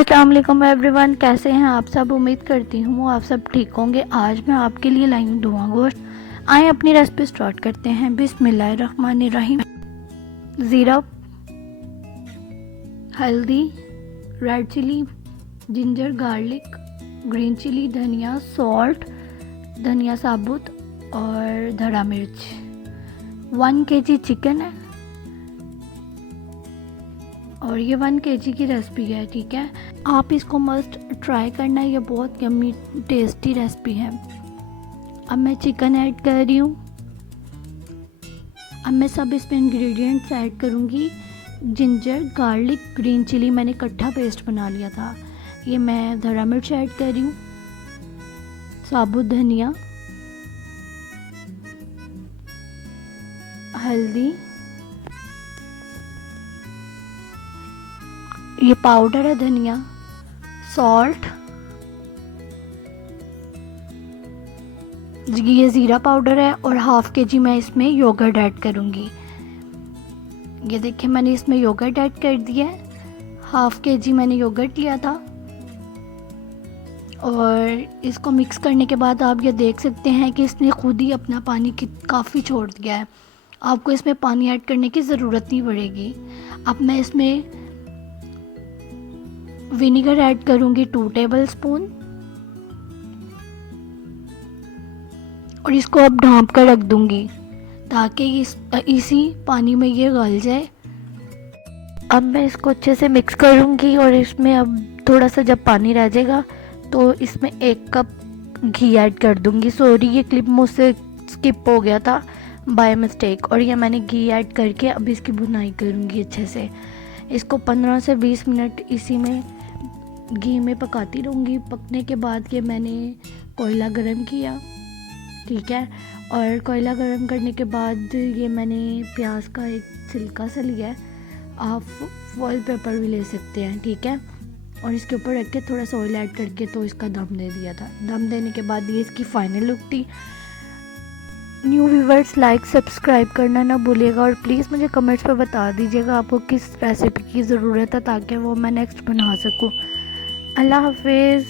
अस्सलाम वालेकुम एवरीवन, कैसे हैं आप सब। उम्मीद करती हूँ आप सब ठीक होंगे। आज मैं आपके लिए लाई हूँ धुआं गोश्त। आए अपनी रेसिपी स्टार्ट करते हैं। बिस्मिल्लाहिर्रहमानिर्रहीम। ज़ीरा, हल्दी, red chili, ginger, garlic, green chili, धनिया, सॉल्ट, धनिया साबुत और धड़ा मिर्च। 1 kg चिकन है और ये 1 kg की रेसिपी है, ठीक है। आप इसको मस्ट ट्राई करना, ये बहुत यम्मी टेस्टी रेसिपी है। अब मैं चिकन ऐड कर रही हूँ। अब मैं सब इसमें इंग्रेडिएंट्स ऐड करूँगी। जिंजर, गार्लिक, ग्रीन चिली मैंने इकट्ठा पेस्ट बना लिया था। ये मैं धड़ा मिर्च ऐड कर रही हूँ, साबुत धनिया, हल्दी, ये पाउडर है धनिया, सॉल्ट, ये ज़ीरा पाउडर है और 1/2 kg मैं इसमें योगर्ट ऐड करूँगी। ये देखिए मैंने इसमें योगर्ट ऐड कर दिया है। 1/2 kg मैंने योगर्ट लिया था और इसको मिक्स करने के बाद आप ये देख सकते हैं कि इसने खुद ही अपना पानी काफ़ी छोड़ दिया है। आपको इसमें पानी ऐड करने की ज़रूरत नहीं पड़ेगी। अब मैं इसमें विनेगर ऐड करूँगी 2 टेबलस्पून और इसको अब ढाँप कर रख दूँगी ताकि इसी पानी में ये गल जाए। अब मैं इसको अच्छे से मिक्स करूँगी और इसमें अब थोड़ा सा जब पानी रह जाएगा तो इसमें 1 कप घी ऐड कर दूँगी। सॉरी, ये क्लिप मुझसे स्किप हो गया था बाय मिस्टेक। और ये मैंने घी ऐड करके अब इसकी भुनाई करूँगी अच्छे से। इसको 15 से 20 मिनट इसी में घी में पकाती रहूँगी। पकने के बाद ये मैंने कोयला गरम किया, ठीक है। और कोयला गरम करने के बाद ये मैंने प्याज का एक छिलका सा लिया है। आप फॉइल पेपर भी ले सकते हैं, ठीक है। और इसके ऊपर रख के थोड़ा सा ऑयल ऐड करके तो इसका दम दे दिया था। दम देने के बाद ये इसकी फाइनल लुक थी। न्यू व्यूवर्स, लाइक सब्सक्राइब करना ना भूलिएगा और प्लीज़ मुझे कमेंट्स पर बता दीजिएगा आपको किस रेसिपी की ज़रूरत है ताकि वो मैं नेक्स्ट बना सकूँ। अल्लाह हाफिज़।